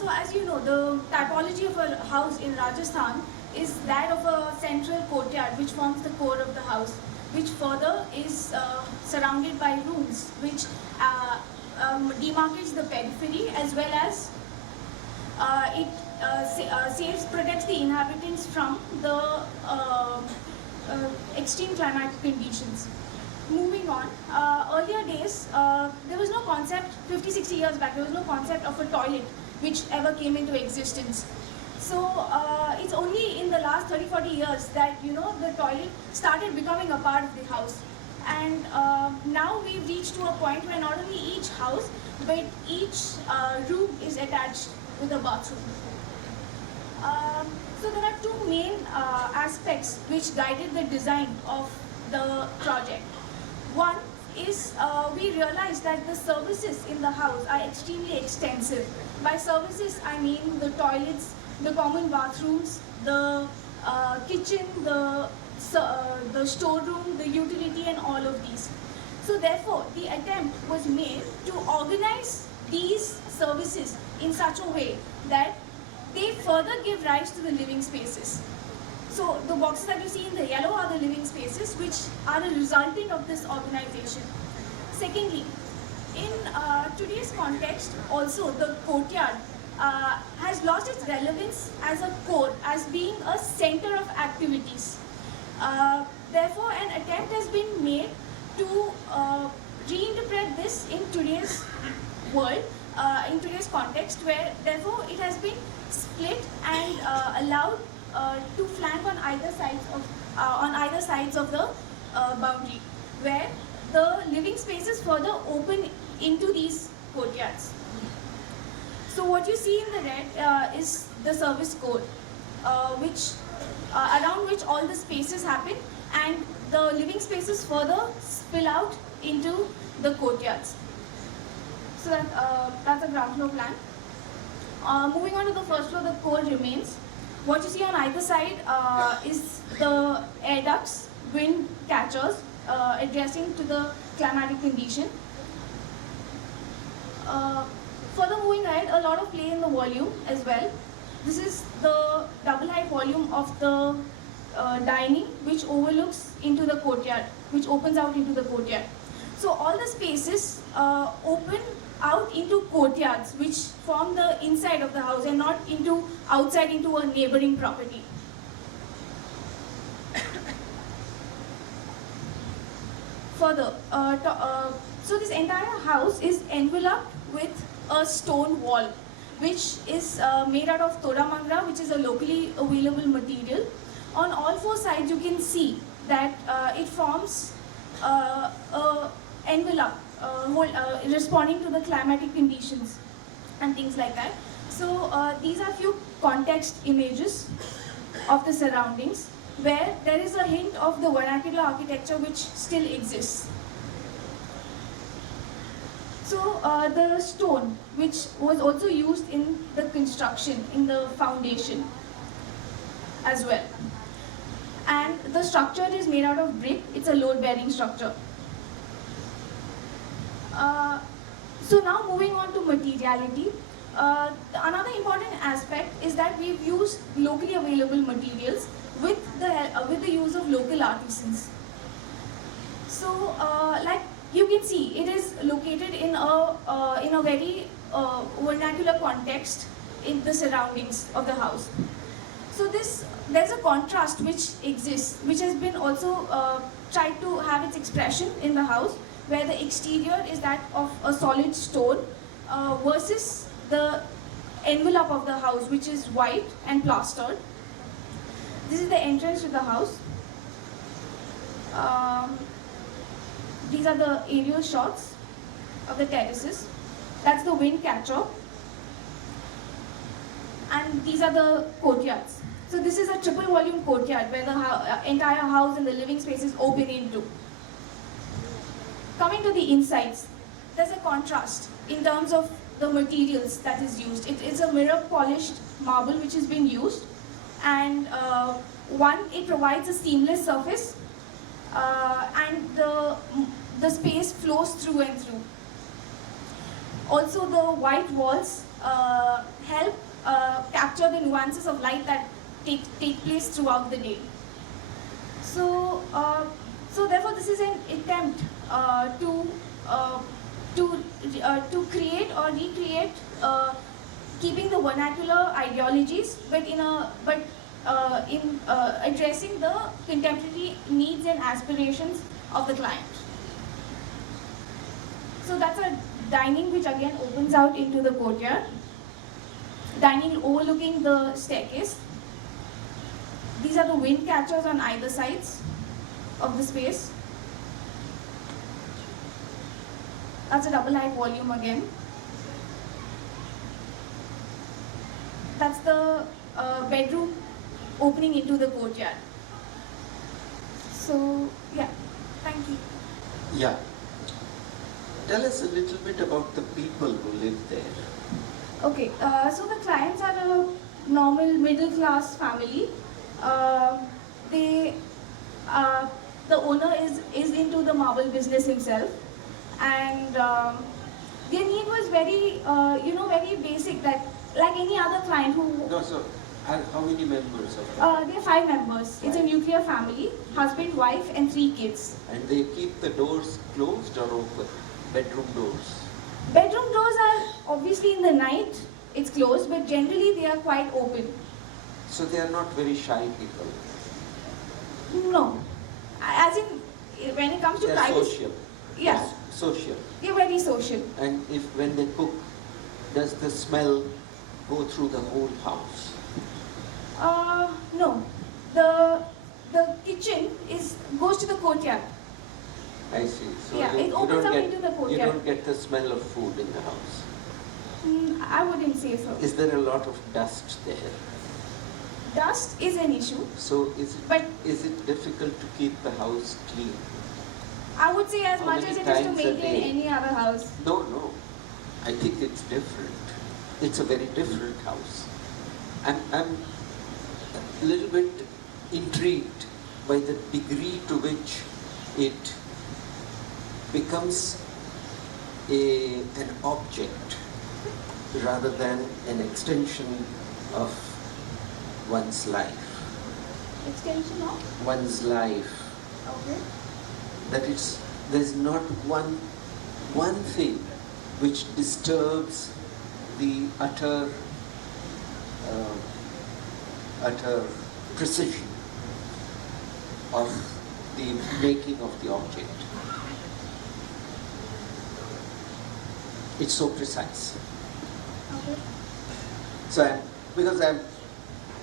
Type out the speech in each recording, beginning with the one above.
So as you know, the typology of a house in Rajasthan is that of a central courtyard which forms the core of the house, which further is surrounded by rooms which demarcates the periphery, as well as it protects the inhabitants from the extreme climatic conditions. Moving on, earlier days, there was no concept, 50-60 years back, there was no concept of a toilet which ever came into existence. So it's only in the last 30-40 years that the toilet started becoming a part of the house. And now we've reached to a point where not only each house, but each room is attached with a bathroom. So there are two main aspects which guided the design of the project. One is we realized that the services in the house are extremely extensive. By services, I mean the toilets, the common bathrooms, the kitchen, the storeroom, the utility, and all of these. So therefore, the attempt was made to organize these services in such a way that they further give rise to the living spaces. So the boxes that you see in the yellow are the living spaces, which are the resultant of this organization. Secondly, in today's context, also the courtyard has lost its relevance as a core, as being a center of activities. Therefore, an attempt has been made to reinterpret this in today's world, in today's context, where therefore it has been split and allowed to flank on either sides of the boundary, where the living spaces further open into these courtyards. So what you see in the red is the service code, around which all the spaces happen, and the living spaces further spill out into the courtyards. So that's a ground floor plan. Moving on to the first floor, the core remains. What you see on either side is the air ducts, wind catchers, addressing to the climatic condition. Further moving ahead, a lot of play in the volume as well. This is the double height volume of the dining, which overlooks into the courtyard, which opens out into the courtyard. So all the spaces open out into courtyards, which form the inside of the house and not into outside into a neighboring property. Further, so this entire house is enveloped with a stone wall, which is made out of Toramangra, which is a locally available material. On all four sides, you can see that it forms an envelope responding to the climatic conditions and things like that. So these are few context images of the surroundings, where there is a hint of the vernacular architecture which still exists. So the stone, which was also used in the construction, in the foundation as well. And the structure is made out of brick. It's a load-bearing structure. So now moving on to materiality. Another important aspect is that we've used locally available materials with the use of local artisans. So like you can see, it is located in a very vernacular context in the surroundings of the house. So there's a contrast which exists, which has been also tried to have its expression in the house, where the exterior is that of a solid stone versus the envelope of the house, which is white and plastered. This is the entrance to the house. These are the aerial shots of the terraces. That's the wind catcher. And these are the courtyards. So this is a triple volume courtyard where the entire house and the living spaces open into. Coming to the insides, there's a contrast in terms of the materials that is used. It is a mirror polished marble which is being used, and it provides a seamless surface, and the space flows through and through. Also, the white walls help nuances of light that take place throughout the day. So, so therefore, this is an attempt to create or recreate, keeping the vernacular ideologies, but in addressing the contemporary needs and aspirations of the client. So that's a dining which again opens out into the courtyard. Dining overlooking the staircase. These are the wind catchers on either sides of the space. That's a double high volume again. That's the bedroom opening into the courtyard. So, yeah, thank you. Yeah. Tell us a little bit about the people who live there. Okay, so the clients are a normal middle class family. The owner is into the marble business himself, and their need was very very basic, that like any other client who. No, so how many members of There are 5 members. It's a nuclear family: husband, wife, and 3 kids. And they keep the doors closed or open? Bedroom doors? Bedroom doors are obviously in the night, it's closed, but generally they are quite open. So they are not very shy people. No. As in, when it comes to They are privacy. social. Yeah. Yes, social. They're very social. And when they cook, does the smell go through the whole house? No. The kitchen goes to the courtyard. I see. So Yeah, it you opens don't up get, into the you courtyard. don't get the smell of food in the house. I wouldn't say so. Is there a lot of dust there? Dust is an issue. So But is it difficult to keep the house clean? I would say as How much many as it is to times a maintain day? any other house. No. I think it's different. It's a very different house. I'm a little bit intrigued by the degree to which it becomes an object rather than an extension of one's life. Extension of? One's life. Okay. That there's not one thing which disturbs the utter precision of the making of the object. It's so precise. Okay. So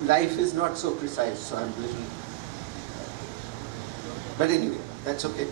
life is not so precise, so I'm little. But anyway, that's okay.